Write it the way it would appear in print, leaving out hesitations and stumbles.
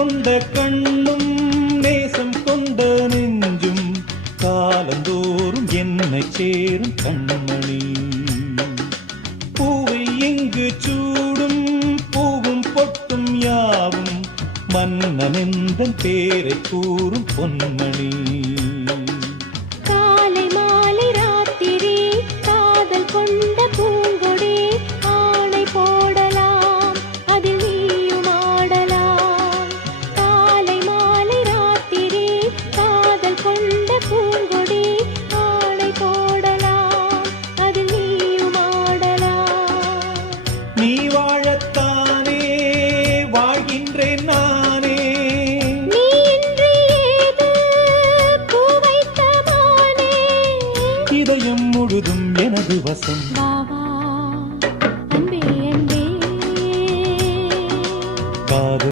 கொண்ட கண்ணும் நேசம் கொண்ட நெஞ்சும் காலந்தோறும் என்னை சேரும் கண்மணி. பூவை எங்கு சூடும் பூவும் பொட்டும் யாவும் மன்னனெந்தன் பேரை கூறும் பொன்மணி. காலை மாலை ராத்திரி காதல் கொண்ட பூங்கொடி ஆணை போடலாம் அதில் நீயும் ஆடலாம். காலை மாலை ராத்திரி காதல் கொண்ட பூங்கொடி ஆணை போடலாம் அதில் நீயும் ஆடலாம். நீ வாழத்தானே வாழ்கின்றேன் நானே. நீ இன்றி ஏது பூ வைத்த மானே. இதயம் முழுதும் எனது வசம்.